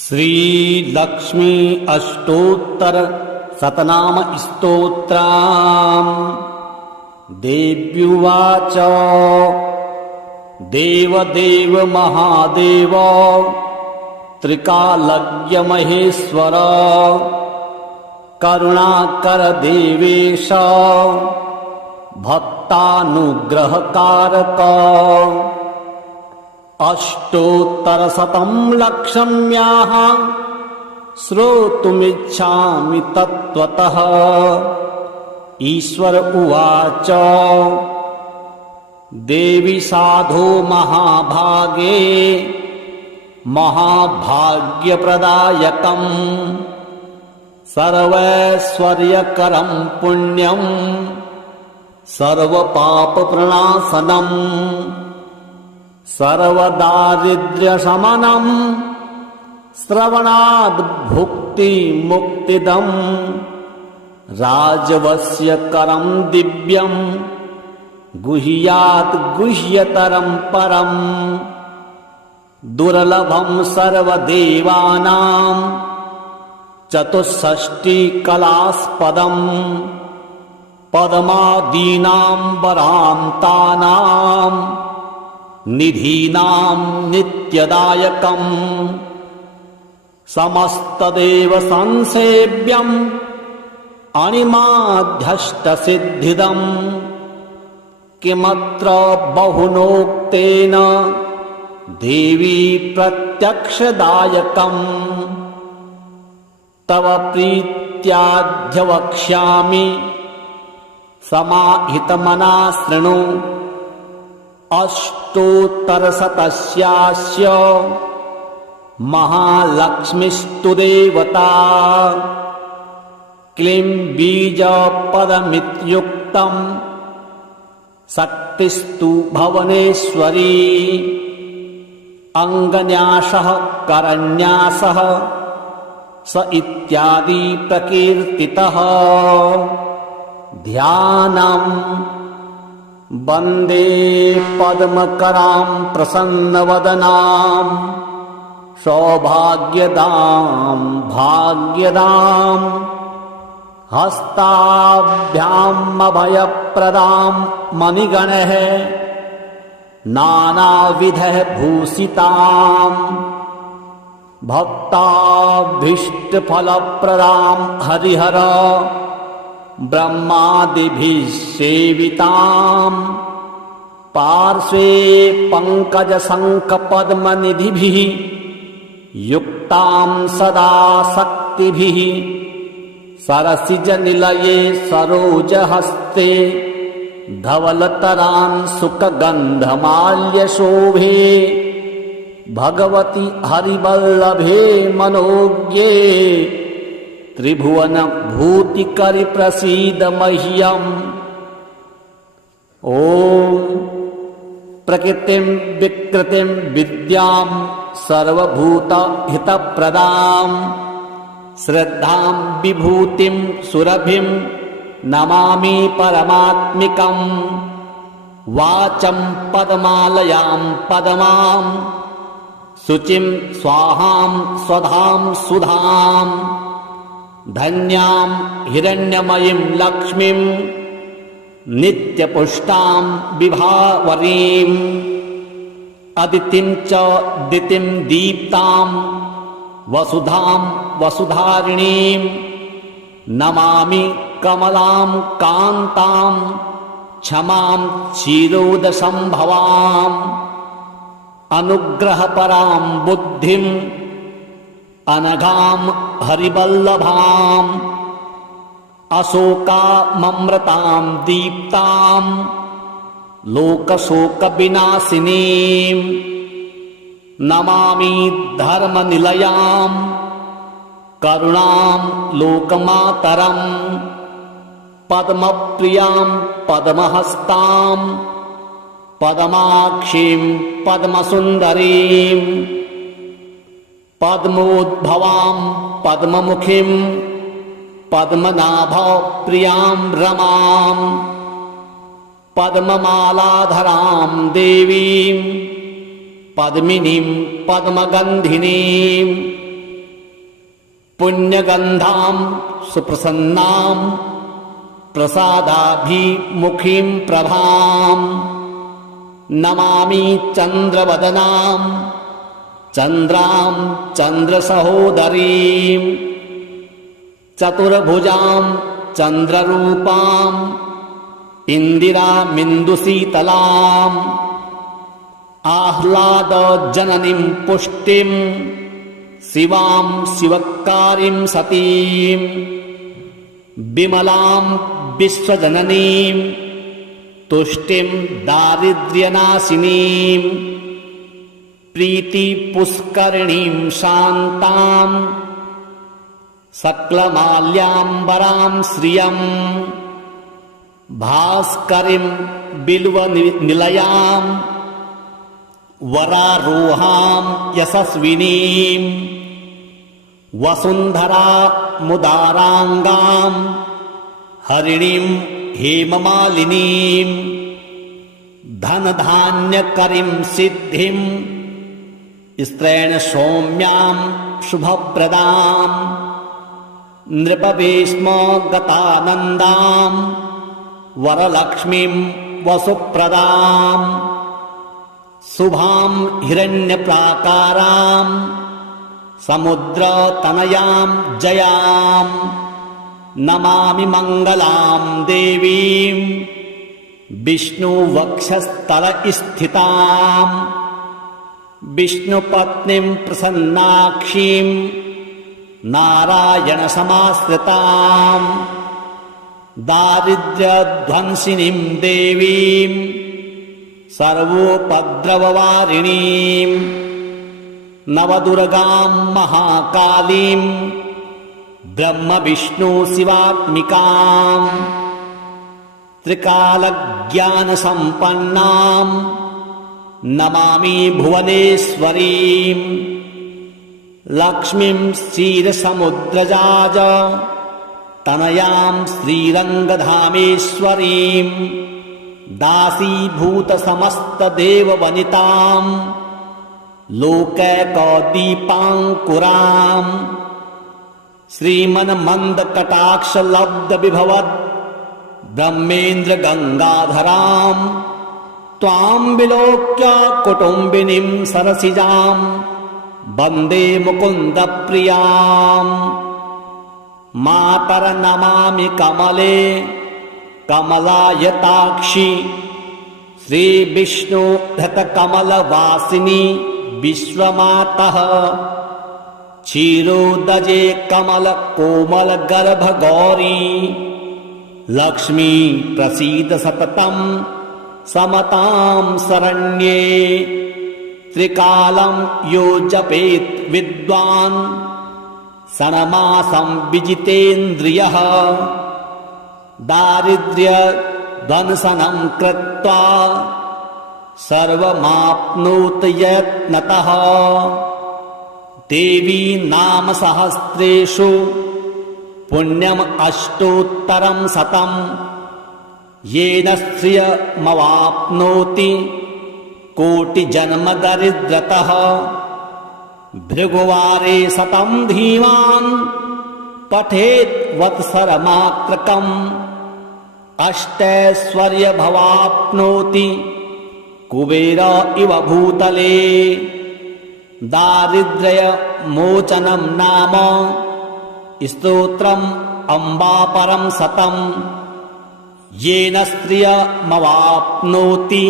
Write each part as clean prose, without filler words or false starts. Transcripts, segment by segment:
श्रीलक्ष्मी अष्टोत्तर शतनाम स्तोत्रम्। देव्युवाच देवदेव महादेव त्रिकालज्ञ महेश्वर करुणाकर देवेश भक्तानुग्रहकारक अष्टोत्तरशतं लक्ष्म्याः श्रोतुमिच्छामि तत्त्वतः। ईश्वर उवाच देवी साधो महाभागे महाभाग्यप्रदायकम् सर्वैश्वर्यकरं पुण्यं सर्वपापप्रणाशनम् सर्वदारिद्र्यशमनं श्रवणाद्भुक्तिमुक्तिदम् राजवस्यकरं दिव्यं गुह्यात् गुह्यतरं परम् दुर्लभं सर्वदेवानां चतुष्षष्टिकलास्पदम् पद्मादीनां वरान्तानां निधीनां नित्यदायकम् समस्तदेव संसेव्यम् अणिमाध्यष्टसिद्धिदम् किमत्र बहुनोक्तेन देवी प्रत्यक्षदायकम् तव प्रीत्याद्यवक्ष्यामि समाहितमना शृणु। अष्टोत्तरशतस्यास्य महालक्ष्मीस्तु देवता क्लीं बीजपदमित्युक्तं शक्तिस्तु भुवनेश्वरी अङ्गन्यासः करन्यासः स इत्यादि प्रकीर्तितः। ध्यानम् वन्दे पद्मकरां प्रसन्नवदनां सौभाग्यदां भाग्यदां हस्ताभ्यामभयप्रदां मणिगणैः नानाविधैः भूषितां भक्ताभीष्टफलप्रदां हरिहर ब्रह्मादिभिः सेवितां पार्श्वे पङ्कजशङ्खपद्मनिधिभिः युक्तां सदा शक्तिभिः सरसिजनिलये सरोजहस्ते धवलतरां सुखगन्धमाल्यशोभे भगवति हरिवल्लभे मनोज्ञे त्रिभुवन भूतिकरि प्रसीद मह्यम्। ॐ प्रकृतिं विकृतिं विद्यां सर्वभूतहितप्रदां श्रद्धां विभूतिं सुरभिं नमामि परमात्मिकम्। वाचं पद्मालयां पद्मां शुचिं स्वाहां स्वधां सुधां धन्यां हिरण्यमयीं लक्ष्मीं नित्यपुष्टां विभावरीम् अदितिं च दितिं दीप्तां वसुधां वसुधारिणीं नमामि कमलां कान्तां क्षमां क्षीरोदसंभवाम् अनुग्रहपरां बुद्धिं अनघां हरिवल्लभाम् अशोकाममृतां दीप्तां लोकशोकविनाशिनीं नमामि धर्मनिलयां करुणां लोकमातरम् पद्मप्रियां पद्महस्तां पद्माक्षीं पद्मसुन्दरीं पद्मोद्भवां पद्ममुखीं पद्मनाभप्रियां रमां पद्ममालाधरां देवीं पद्मिनीं पद्मगन्धिनीं पुण्यगन्धां सुप्रसन्नां प्रसादाभिमुखीं प्रभां नमामि चन्द्रवदनां चन्द्रां चन्द्रसहोदरीं चतुर्भुजां चन्द्ररूपां इन्दिरामिन्दुशीतलाम् आह्लादजननीं पुष्टिं शिवां शिवकारीं सतीं विमलां विश्वजननीं तुष्टिं दारिद्र्यनाशिनीं प्रीतिपुष्करिणीं शान्तां सकलमाल्याम्बरां श्रियं भास्करीं बिल्वनिलयां वरारोहां यशस्विनीं वसुन्धरामुदाराङ्गां हरिणीं हेममालिनीं धनधान्यकरीं सिद्धिं स्त्रैणसौम्यां शुभप्रदां नृपवेश्मगतानन्दां वरलक्ष्मीं वसुप्रदां शुभां हिरण्यप्राकारां समुद्रतनयां जयां नमामि मङ्गलां देवीं विष्णुवक्षस्थलस्थितां विष्णुपत्नीं प्रसन्नाक्षीं नारायणसमाश्रितां दारिद्र्यध्वंसिनीं देवीं सर्वोपद्रववारिणीं नवदुर्गां महाकालीं ब्रह्मविष्णुशिवात्मिकां त्रिकालज्ञानसम्पन्नां नमामि भुवनेश्वरीं लक्ष्मीं क्षीरसमुद्रजाज तनयां श्रीरङ्गधामेश्वरीं दासीभूतसमस्तदेववनितां लोकैकदीपाङ्कुरां श्रीमन्मन्दकटाक्षलब्धविभवद् ब्रह्मेन्द्रगङ्गाधरां त्वां विलोक्य कुटुम्बिनीं सरसिजां वन्दे मुकुन्दप्रियां मातर्नमामि कमले कमलायताक्षि श्रीविष्णुधृतकमलवासिनी विश्वमातः क्षीरोदजे कमलकोमलगर्भगौरी लक्ष्मी प्रसीद सततं समतां शरण्ये त्रिकालं यो जपेत् विद्वान् षण्मासं विजितेन्द्रियः दारिद्र्यध्वंसनं कृत्वा सर्वमाप्नोति यत्नतः देवी नामसहस्रेषु पुण्यम् अष्टोत्तरं शतं येन श्रियमवाप्नोति कोटिजन्मदरिद्रतः भृगुवारे शतं धीमान् पठेत् वत्सरमात्रकम् अष्टैश्वर्यमवाप्नोति कुबेर इव भूतले दारिद्र्यमोचनं नाम स्तोत्रम् अम्बापरं शतं येन श्रियमवाप्नोति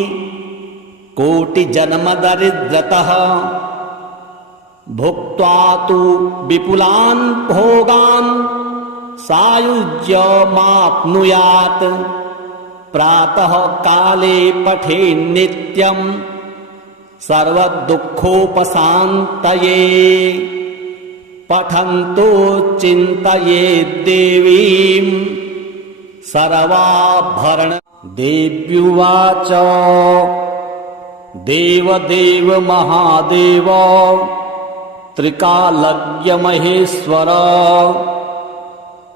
कोटिजन्मदरिद्रतः भुक्त्वा तु विपुलान् भोगान् सायुज्यमाप्नुयात् प्रातः काले पठेन्नित्यं सर्वदुःखोपशान्तये पठन्तो चिन्तयेत् देवीं सर्वाभरण देव्युवाच देवदेव महादेव त्रिकालज्ञ महेश्वर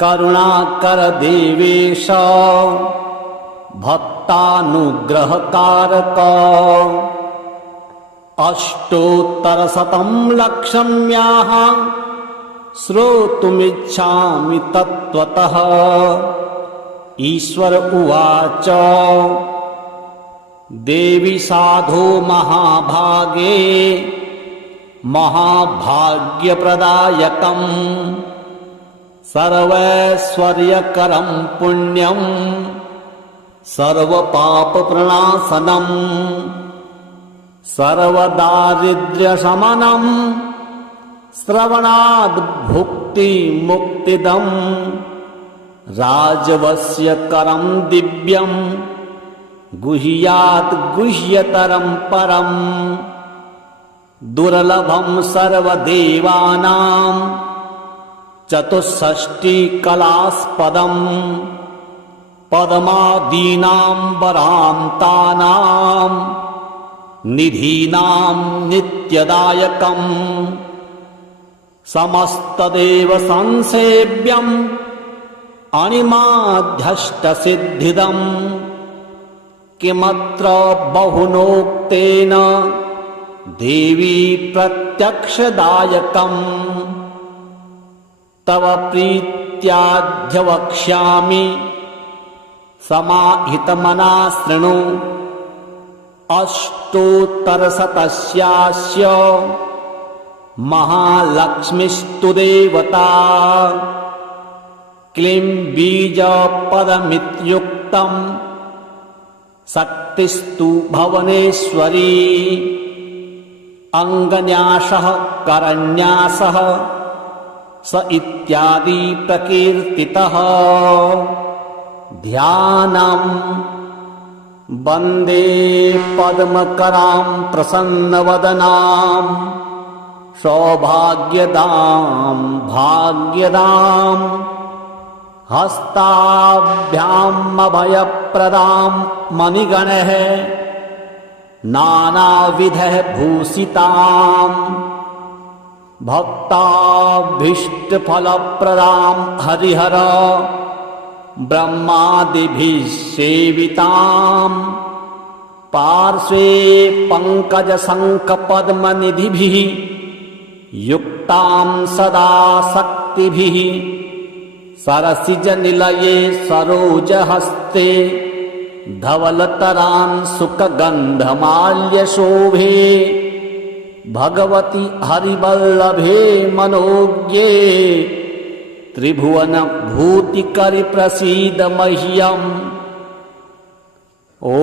करुणाकर देवेश भक्तानुग्रहकारक अष्टोत्तरशतं लक्षम्याः श्रोतुमिच्छामि तत्त्वतः। ईश्वर उवाच देवी साधो महाभागे महाभाग्यप्रदायकम् सर्वैश्वर्यकरं पुण्यं सर्वपापप्रणाशनम् सर्वदारिद्र्यशमनं श्रवणाद् भुक्तिमुक्तिदम् राजवस्यकरं दिव्यं गुह्यात् गुह्यतरं परम् दुर्लभं सर्वदेवानां चतुष्षष्टिकलास्पदम् पद्मादीनां वरान्तानां निधीनां नित्यदायकम् समस्तदेव संसेव्यम् अणिमाध्यष्टसिद्धिदम् किमत्र बहुनोक्तेन देवी प्रत्यक्षदायकम् तव प्रीत्याद्य समाहितमना शृणु अष्टोत्तरशतस्यास्य महालक्ष्मीस्तु देवता क्लीं बीजपदमित्युक्तम् शक्तिस्तु भुवनेश्वरी अङ्गन्यासः करन्यासः स इत्यादि प्रकीर्तितः ध्यानम् वन्दे पद्मकरां प्रसन्नवदनां सौभाग्यदां भाग्यदां हस्ताभ्यामभयप्रदां मणिगणैः नानाविधैः भूषितां भक्ताभीष्टफलप्रदां हरिहर ब्रह्मादिभिः सेवितां पार्श्वे पङ्कजशङ्खपद्मनिधिभिः युक्तां सदा शक्तिभिः सरसिजनिलये सरोजहस्ते धवलतरां सुखगन्धमाल्यशोभे भगवति हरिवल्लभे मनोज्ञे त्रिभुवनभूतिकरि प्रसीद मह्यम्। ॐ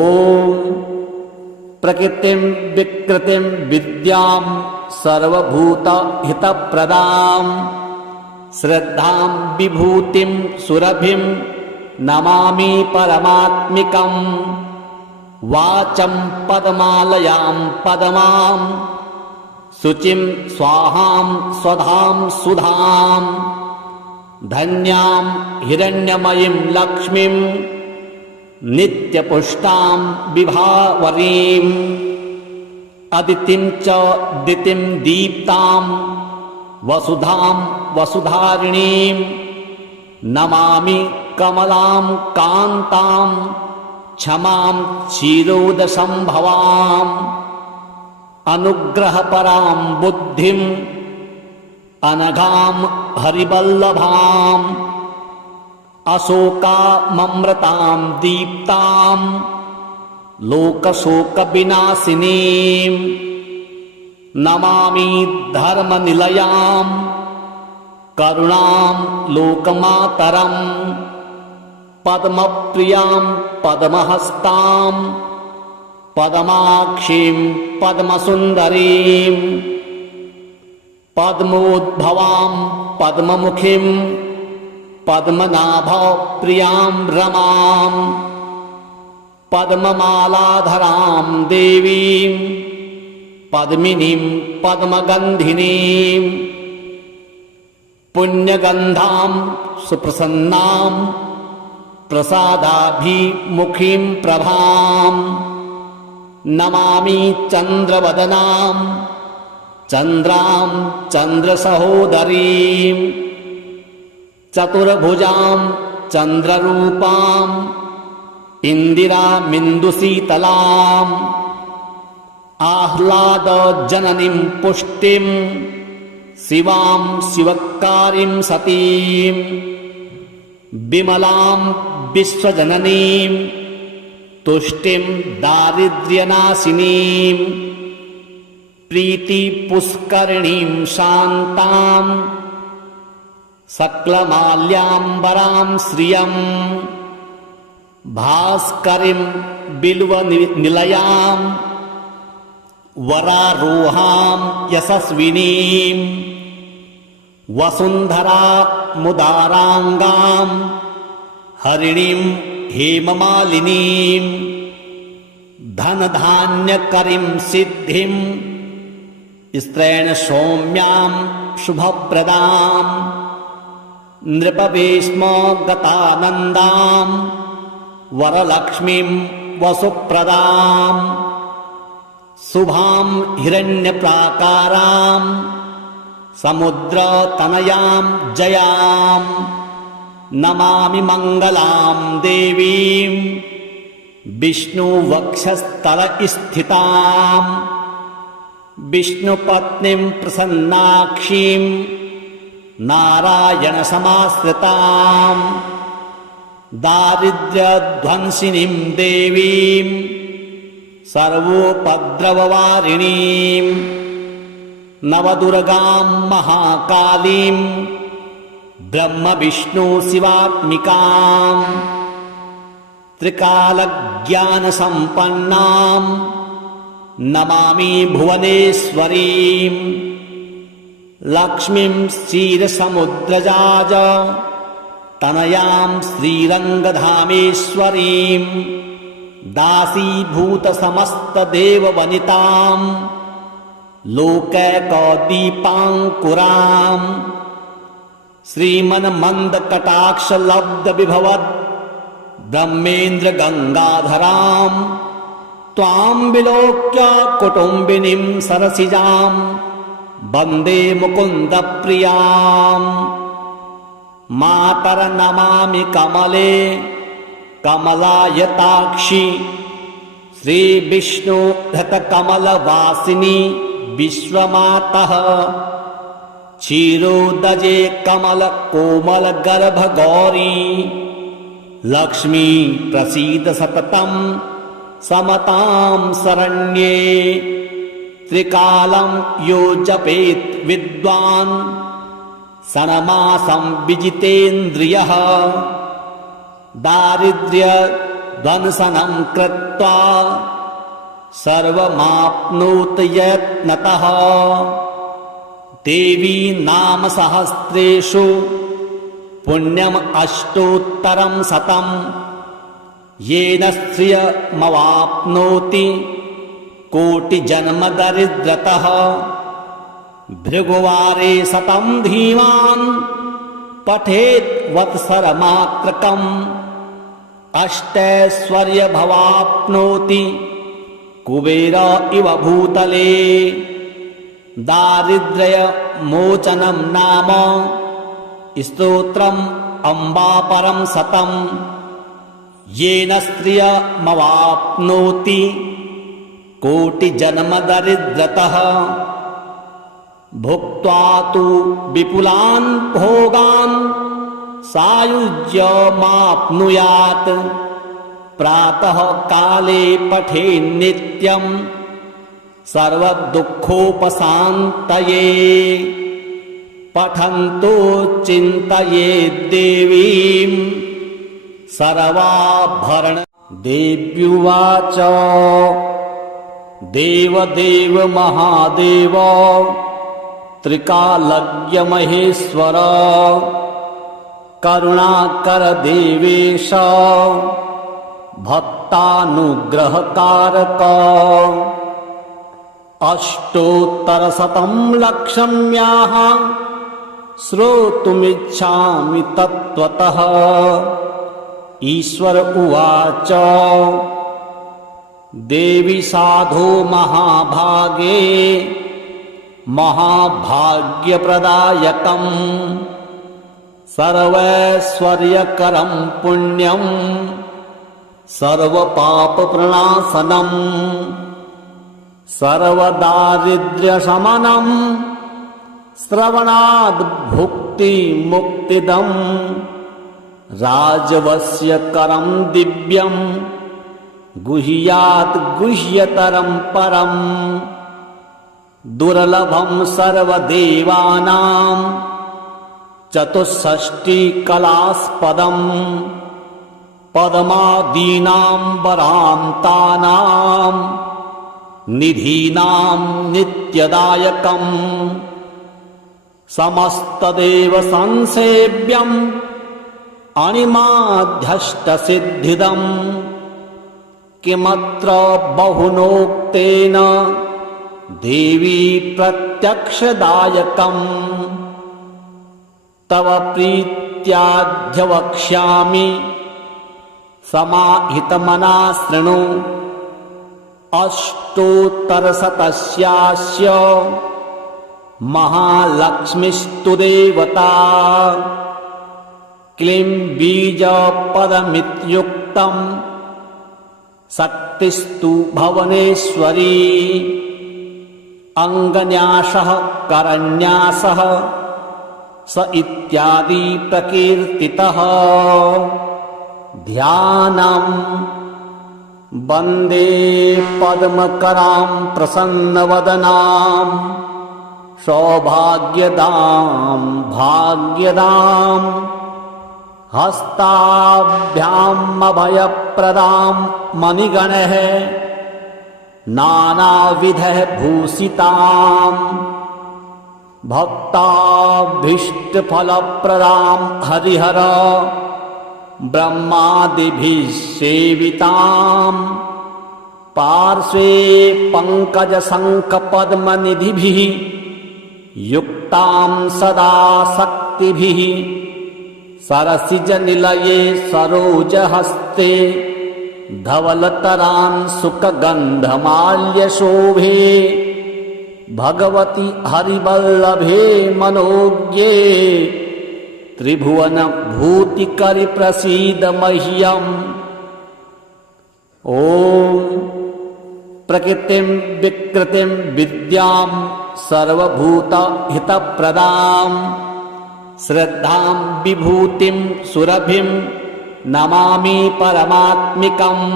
प्रकृतिं विकृतिं विद्यां सर्वभूतहितप्रदां श्रद्धां विभूतिं सुरभिं नमामि परमात्मिकम्। वाचं पद्मालयां पद्मां शुचिं स्वाहां स्वधां सुधां धन्यां हिरण्यमयीं लक्ष्मीं नित्यपुष्टां विभावरीं अदितिं च दितिं दीप्तां वसुधां वसुधारिणीं नमामि कमलां कान्तां क्षमां क्षीरोदसंभवां अनुग्रहपरां बुद्धिं अनघां हरिवल्लभाम् अशोकाममृतां दीप्तां लोकशोकविनाशिनीं नमामि धर्मनिलयां करुणां लोकमातरं पद्मप्रियां पद्महस्तां पद्माक्षीं पद्मसुन्दरीं पद्मोद्भवां पद्ममुखीं पद्मनाभप्रियां रमां पद्ममालाधरां देवीं पद्मिनीं पद्मगन्धिनीं पुण्यगन्धां सुप्रसन्नां प्रसादाभिमुखीं प्रभां नमामि चन्द्रवदनां चन्द्रां चन्द्रसहोदरीं चतुर्भुजां चन्द्ररूपां इन्दिरामिन्दुशीतलाम् आह्लादजननीं पुष्टिं शिवां शिवकारीं सतीं विमलां विश्वजननीं तुष्टिं दारिद्र्यनाशिनीं प्रीतिपुष्करिणीं शान्तां सकलमाल्याम्बरां श्रियं भास्करीं बिल्वनिलयां वरारोहां यशस्विनीं वसुन्धरामुदाराङ्गां हरिणीं हेममालिनीं धनधान्यकरीं सिद्धिं स्त्रैण सौम्यां शुभप्रदां नृपवेश्मगतानन्दां वरलक्ष्मीं वसुप्रदां शुभां हिरण्यप्राकारां समुद्रतनयां जयां नमामि मङ्गलां देवीं विष्णुवक्षस्थलस्थितां विष्णुपत्नीं प्रसन्नाक्षीं नारायणसमाश्रितां दारिद्र्यध्वंसिनीं देवीं सर्वोपद्रववारिणीं नवदुर्गां महाकालीं ब्रह्मविष्णुशिवात्मिकां त्रिकालज्ञानसम्पन्नां नमामि भुवनेश्वरीं लक्ष्मीं क्षीरसमुद्रजाज तनयां श्रीरङ्गधामेश्वरीं दासीभूतसमस्तदेववनितां लोकैकदीपाङ्कुरां श्रीमन्मन्दकटाक्षलब्धविभवद् ब्रह्मेन्द्रगङ्गाधरां त्वां विलोक्य कुटुम्बिनीं सरसिजां वन्दे मुकुन्दप्रियाम् मातरनमामि कमले कमलायताक्षि श्रीविष्णुहृतकमलवासिनी विश्वमातः क्षीरोदजे कमलकोमलगर्भगौरी लक्ष्मी प्रसीद सततं समतां शरण्ये त्रिकालं यो जपेत् विद्वान् षण्मासं विजितेन्द्रियः दारिद्र्यध्वंसनं कृत्वा सर्वमाप्नोत यत्नतः देवी नाम सहस्रेषु पुण्यम् अष्टोत्तरं शतं येन श्रियमवाप्नोति कोटिजन्मदरिद्रतः भृगुवारे शतं धीमान् पठेत् वत्सरमात्रकम् अष्टैश्वर्यमवाप्नोति कुबेर इव भूतले दारिद्र्यमोचनं नाम स्तोत्रम् अम्बापरं शतं येन स्त्रियमवाप्नोति कोटिजन्मदरिद्रतः भुक्त्वा तु विपुलान् भोगान् सायुज्यमाप्नुयात् प्रातः काले पठेन्नित्यं सर्वदुःखोपशान्तये पठन्तो चिन्तयेद्देवीं सर्वाभरण देव्युवाच देवदेव महादेव त्रिकालज्ञ महेश्वर करुणाकर देवेश भक्तानुग्रहकारक अष्टोत्तरशतं लक्ष्म्याः श्रोतुमिच्छामि तत्त्वतः ईश्वर उवाच देवी साधो महाभागे महाभाग्यप्रदायकम् सर्वैश्वर्यकरं पुण्यं सर्वपापप्रणाशनम् सर्वदारिद्र्यशमनं श्रवणाद् भुक्ति मुक्तिदम् राजवस्य करं दिव्यं गुह्यात् गुह्यतरं परम् दुर्लभं सर्वदेवानां चतुष्षष्टिकलास्पदम् पद्मादीनां वरान्तानां निधीनां नित्यदायकम् समस्तदेव संसेव्यम् अणिमाध्यष्टसिद्धिदम् किमत्र बहुनोक्तेन देवी प्रत्यक्षदायकम् तव प्रीत्याद्यवक्ष्यामि समाहितमना शृणु अष्टोत्तरशतस्यास्य महालक्ष्मीस्तु देवता क्लीं बीजपदमित्युक्तं शक्तिस्तु भुवनेश्वरी अङ्गन्यासः करन्यासः स इत्यादि प्रकीर्तितः ध्यानम् वन्दे पद्मकरां प्रसन्नवदनां सौभाग्यदां भाग्यदां हस्ताभ्यामभयप्रदां मणिगणैः नानाविधैः भूषितां भक्ताभीष्टफलप्रदां हरिहर ब्रह्मादिभिः सेवितां पार्श्वे पङ्कजशङ्खपद्मनिधिभिः युक्तां सदा शक्तिभिः सरसिजनिलये सरोजहस्ते धवलतरां सुखगन्धमाल्यशोभे भगवति हरिवल्लभे मनोज्ञे त्रिभुवनभूतिकरि प्रसीद मह्यम् ॐ प्रकृतिं विकृतिं विद्यां सर्वभूतहितप्रदां श्रद्धां विभूतिं सुरभिं नमामि परमात्मिकम्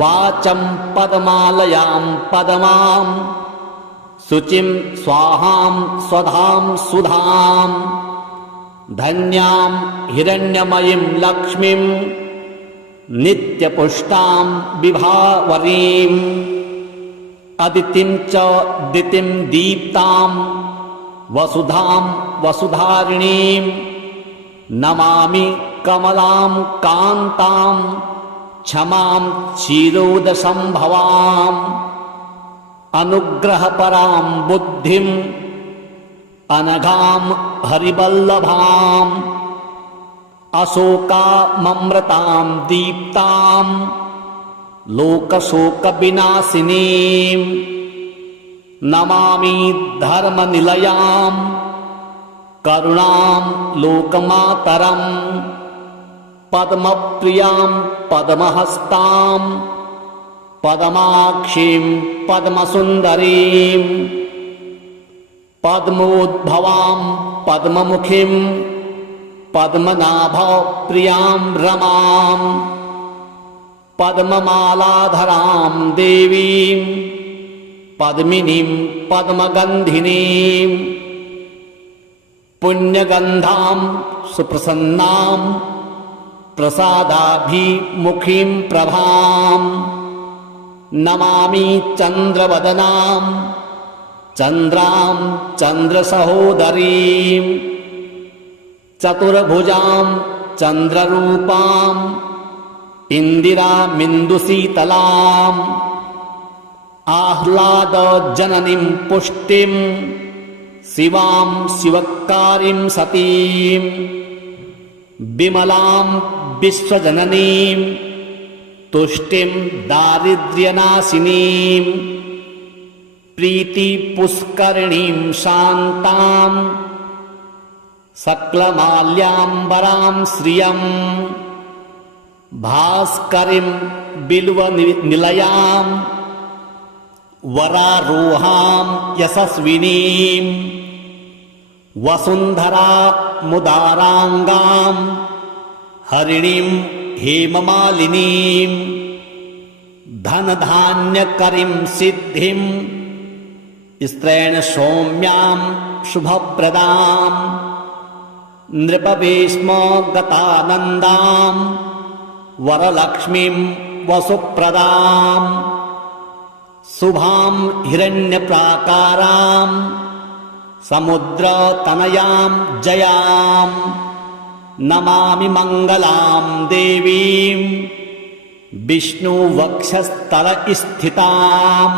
वाचं पद्मालयां पद्मां शुचिं स्वाहां स्वधां सुधां धन्यां हिरण्यमयीं लक्ष्मीं नित्यपुष्टां विभावरीम् अदितिं च दितिं दीप्तां वसुधां वसुधारिणीं नमामि कमलां कान्तां क्षमां क्षीरोदसंभवाम् अनुग्रहपरां बुद्धिं अनघां हरिवल्लभाम् अशोकाममृतां दीप्तां लोकशोकविनाशिनीं नमामि धर्मनिलयां करुणां लोकमातरम् पद्मप्रियां पद्महस्तां पद्माक्षीं पद्मसुन्दरीं पद्मोद्भवां पद्ममुखीं पद्मनाभप्रियां रमां पद्ममालाधरां देवीं पद्मिनीं पद्मगन्धिनीं पुण्यगन्धां सुप्रसन्नां प्रसादाभिमुखीं प्रभां नमामि चन्द्रवदनां चन्द्रां चन्द्रसहोदरीं चतुर्भुजां चन्द्ररूपां इन्दिरामिन्दुशीतलाम् आह्लादजननीं पुष्टिं शिवां शिवकारीं सतीं विमलां विश्वजननीं तुष्टिं दारिद्र्यनाशिनीं प्रीतिपुष्करिणीं शान्तां सकलमाल्याम्बरां श्रियं भास्करीं बिल्वनिलयां वरारोहां यशस्विनीं वसुन्धरा मुदाराङ्गां हरिणीं हेममालिनीं धनधान्यकरीं सिद्धिं स्त्रैण सौम्यां शुभप्रदां नृपवेश्म गतानन्दां वरलक्ष्मीं वसुप्रदां शुभां हिरण्यप्राकारां समुद्रतनयां जयां नमामि मङ्गलां देवीं विष्णुवक्षस्थलस्थितां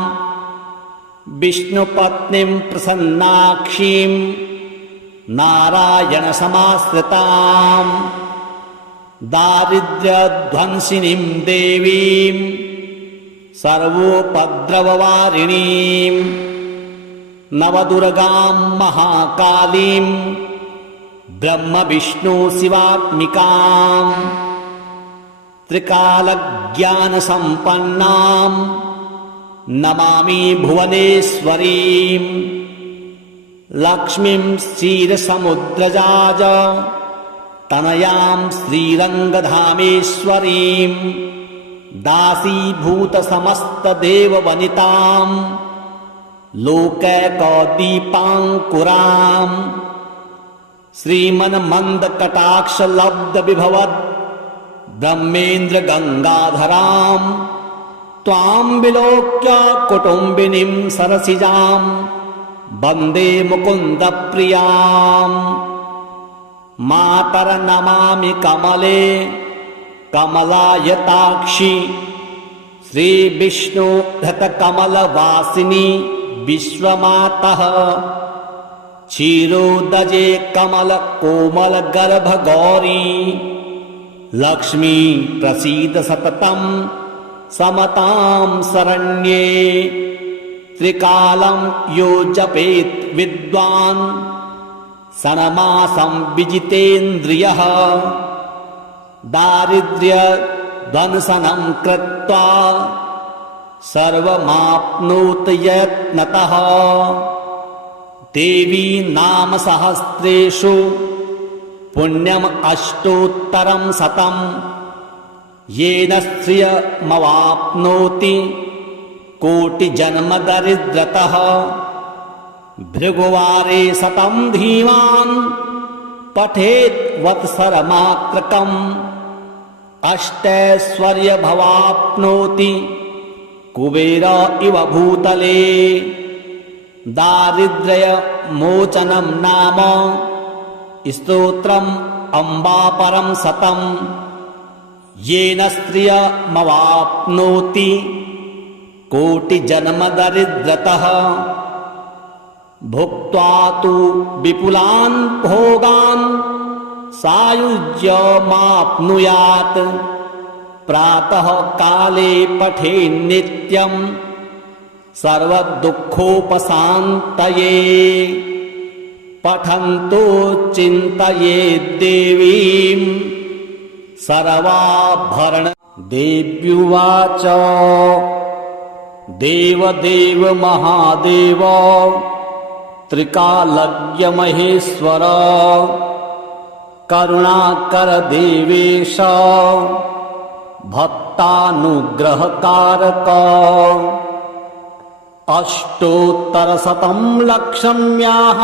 विष्णुपत्नीं प्रसन्नाक्षीं नारायणसमाश्रितां दारिद्र्यध्वंसिनीं देवीं सर्वोपद्रववारिणीं नवदुर्गां महाकालीं ब्रह्मविष्णुशिवात्मिकां त्रिकालज्ञानसम्पन्नां नमामि भुवनेश्वरीं लक्ष्मीं क्षीरसमुद्रजाज तनयां श्रीरङ्गधामेश्वरीं दासीभूतसमस्तदेववनितां लोकैकदीपाङ्कुरां श्रीमन्मन्दकटाक्षलब्धविभवद् ब्रह्मेन्द्रगङ्गाधरां त्वां विलोक्य कुटुम्बिनीं सरसिजां वन्दे मुकुन्दप्रियां मातरनमामि कमले कमलायताक्षि श्रीविष्णुहृतकमलवासिनी विश्वमातः क्षीरोदजे कमलकोमलगर्भगौरी लक्ष्मी प्रसीद सततं समतां शरण्ये त्रिकालं यो जपेत् विद्वान् षण्मासं विजितेन्द्रियः दारिद्र्यध्वंसनं कृत्वा सर्वमाप्नोति यत्नतः देवी नामसहस्रेषु पुण्यम् अष्टोत्तरं शतं येन श्रियमवाप्नोति कोटिजन्मदरिद्रतः भृगुवारे शतं धीमान् पठेत् वत्सरमात्रकम् अष्टैश्वर्यमवाप्नोति कुबेर इव भूतले दारिद्र्यमोचनं नाम स्तोत्रम् अम्बापरं शतं येन श्रियमवाप्नोति कोटिजन्मदरिद्रतः भुक्त्वा तु विपुलान् भोगान् सायुज्यमाप्नुयात् प्रातः काले पठेन्नित्यं सर्वदुःखोपशान्तये पठन्तो चिन्तयेत् देवीं सर्वाभरण देव्युवाच देवदेव महादेव त्रिकालज्ञ महेश्वर करुणाकर देवेश भक्तानुग्रहकारक अष्टोत्तरशतं लक्ष्म्याः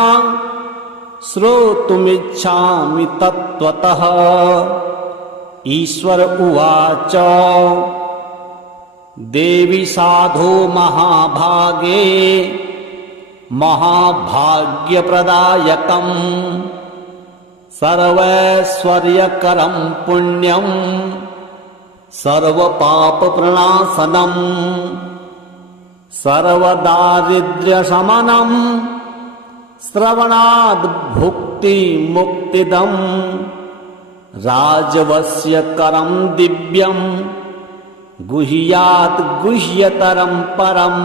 श्रोतुमिच्छामि तत्त्वतः ईश्वर उवाच देवी साधो महाभागे महाभाग्यप्रदायकं सर्वैश्वर्यकरं पुण्यं सर्वपापप्रणाशनं सर्वदारिद्र्यशमनं श्रवणाद् भुक्तिमुक्तिदं राजवस्यकरं दिव्यं गुह्यात् गुह्यतरं परं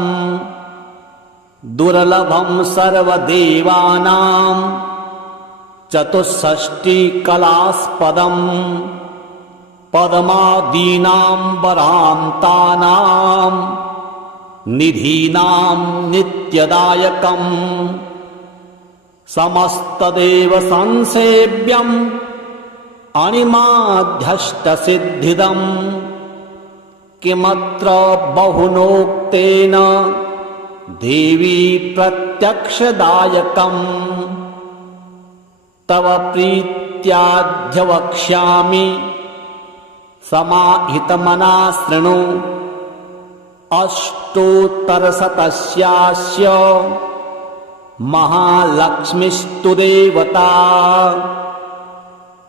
दुर्लभं सर्वदेवानां चतुष्षष्टिकलास्पदं पद्मादीनां वरान्तानां निधीनां नित्यदायकं समस्तदेव संसेव्यम् अणिमाध्यष्टसिद्धिदम् किमत्र बहुनोक्तेन देवी प्रत्यक्षदायकम् तव प्रीत्याद्य समाहितमना शृणु अष्टोत्तरशतस्यास्य महालक्ष्मीस्तु देवता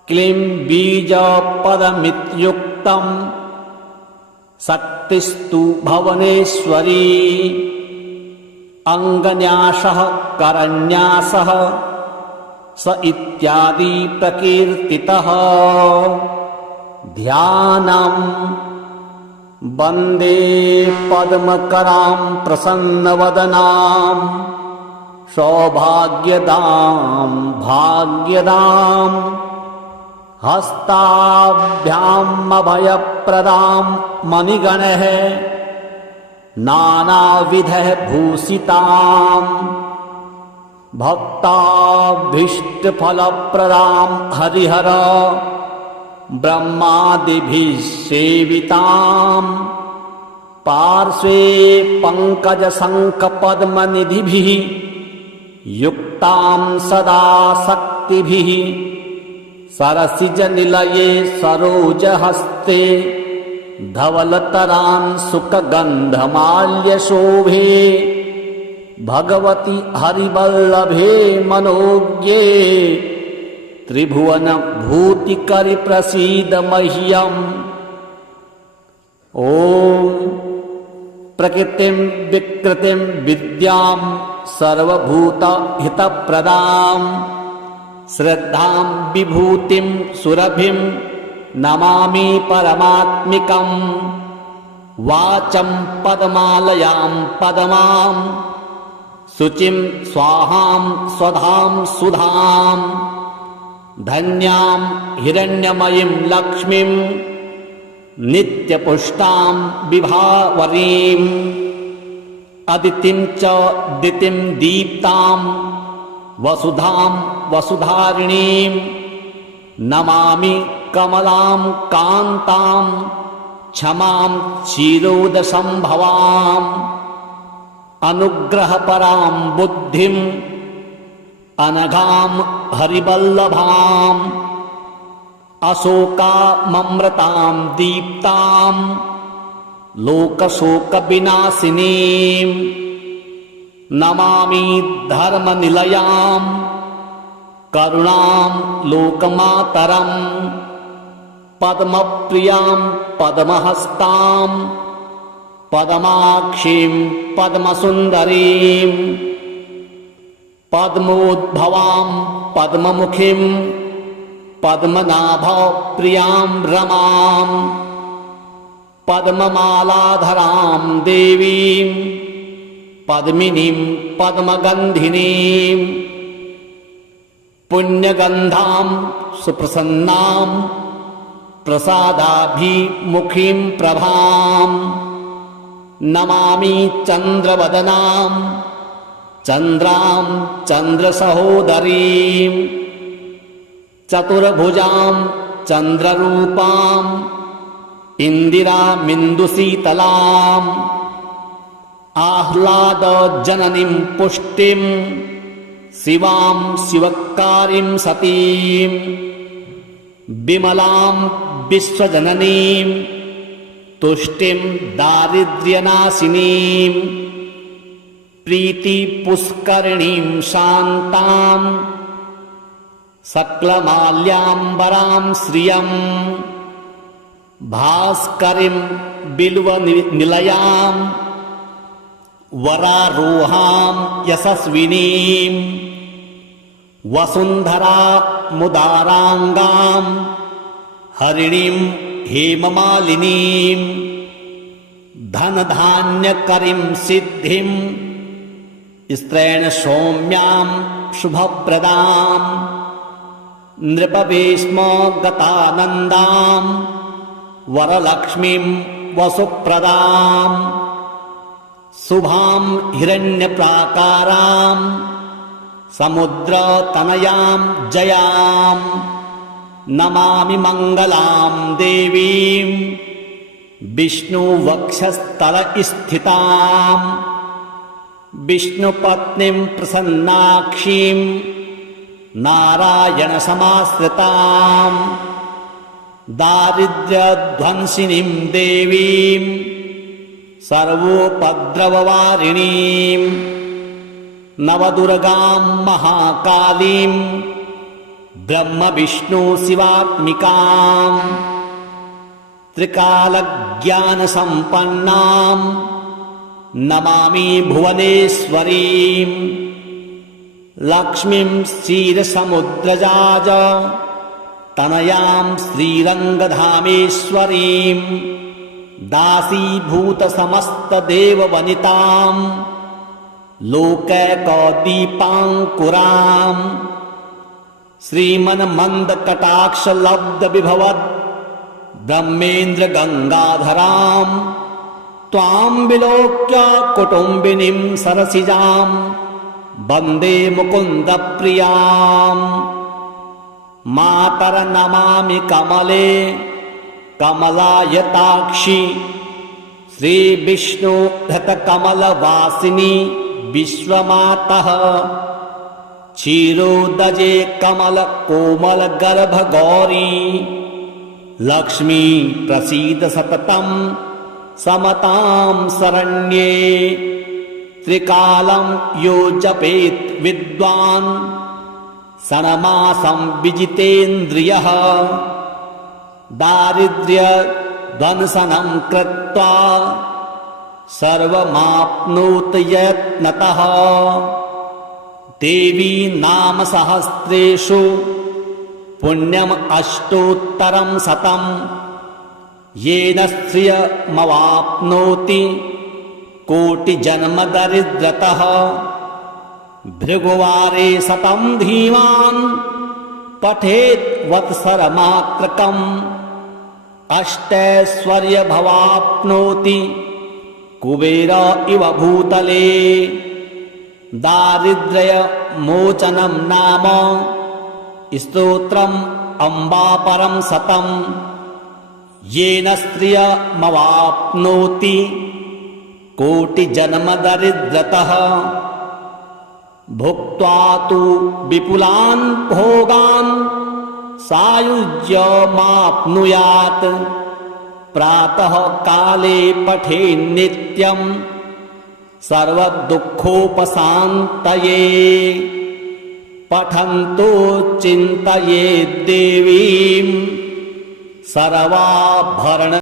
क्लीं बीजपदमित्युक्तम् शक्तिस्तु भुवनेश्वरी अङ्गन्यासः करन्यासः स इत्यादि प्रकीर्तितः ध्यानम् वन्दे पद्मकरां प्रसन्नवदनां सौभाग्यदां भाग्यदां हस्ताभ्यामभयप्रदां मणिगणैः नानाविधैः भूषितां भक्ताभीष्टफलप्रदां हरिहर ब्रह्मादिभिः सेवितां पार्श्वे पङ्कजशङ्खपद्मनिधिभिः युक्तां सदा शक्तिभिः सरसिजनिलये सरोजहस्ते धवलतरां सुखगन्धमाल्यशोभे भगवति हरिवल्लभे मनोज्ञे त्रिभुवनभूतिकरि प्रसीद मह्यम् ॐ प्रकृतिं विकृतिं विद्यां सर्वभूतहितप्रदां श्रद्धां विभूतिं सुरभिं नमामि परमात्मिकम् वाचं पद्मालयां पद्मां शुचिं स्वाहां स्वधां सुधां धन्यां हिरण्यमयीं लक्ष्मीं नित्यपुष्टां विभावरीं अदितिं च दितिं दीप्तां वसुधां वसुधारिणीं नमामि कमलां कान्तां क्षमां क्षीरोदसंभवाम् अनुग्रहपरां बुद्धिम् अनघां हरिवल्लभाम् अशोकाममृतां दीप्तां लोकशोकविनाशिनीं नमामि धर्मनिलयां करुणां लोकमातरं पद्मप्रियां पद्महस्तां पद्माक्षीं पद्मसुन्दरीं पद्मोद्भवां पद्ममुखीं पद्मनाभप्रियां रमां पद्ममालाधरां देवीं पद्मिनीं पद्मगन्धिनीं पुण्यगन्धां सुप्रसन्नां प्रसादाभिमुखीं प्रभां नमामि चन्द्रवदनां चन्द्रां चन्द्रसहोदरीं चतुर्भुजां चन्द्ररूपां इन्दिरामिन्दुशीतलाम् आह्लादजननीं पुष्टिं शिवां शिवकारीं सतीं विमलां विश्वजननीं तुष्टिं दारिद्र्यनाशिनीं प्रीतिपुष्करिणीं शान्तां सकलमाल्याम्बरां श्रियं भास्करीं बिल्वनिलयां वरारोहां यशस्विनीं वसुन्धरामुदाराङ्गां हरिणीं हेममालिनीं धनधान्यकरीं सिद्धिं स्त्रैणसौम्यां शुभप्रदां नृपवेश्मगतानन्दां वरलक्ष्मीं समुद्रतनयां जयां नमामि मङ्गलां देवीं विष्णुवक्षस्थलस्थितां विष्णुपत्नीं प्रसन्नाक्षीं नारायणसमाश्रितां दारिद्र्यध्वंसिनीं देवीं सर्वोपद्रववारिणीं नवदुर्गां महाकालीं ब्रह्मविष्णुशिवात्मिकां त्रिकालज्ञानसम्पन्नां नमामि भुवनेश्वरीं लक्ष्मीं क्षीरसमुद्रजाज तनयां श्रीरङ्गधामेश्वरीं दासीभूतसमस्तदेववनितां लोकैकदीपाङ्कुरां श्रीमन्मन्दकटाक्षलब्धविभवद् ब्रह्मेन्द्रगङ्गाधरां त्वां विलोक्य कुटुम्बिनीं सरसिजां वन्दे मुकुन्दप्रियाम् मातरनमामि कमले कमलायताक्षि श्रीविष्णुधृतकमलवासिनी विश्वमातः क्षीरोदजे कमलकोमलगर्भगौरी लक्ष्मी प्रसीद सततं समतां शरण्ये त्रिकालं यो जपेत् विद्वान् षण्मासं विजितेन्द्रियः दारिद्र्यध्वंसनं कृत्वा सर्वमाप्नोत यत्नतः देवी नामसहस्रेषु पुण्यम् अष्टोत्तरं शतं येन श्रियमवाप्नोति कोटिजन्मदरिद्रतः भृगुवारे शतं धीमान् पठेत् वत्सरमात्रकम् अष्टैश्वर्यभवाप्नोति कुबेर इव भूतले दारिद्र्यमोचनं नाम स्तोत्रम् अम्बापरं शतं येन स्त्रियमवाप्नोति कोटिजन्मदरिद्रतः भुक्त्वा तु विपुलान् भोगान् सायुज्यमाप्नुयात् प्रातः काले पठेन्नित्यं सर्वदुःखोपशान्तये पठन्तो चिन्तयेद्देवीं सर्वाभरण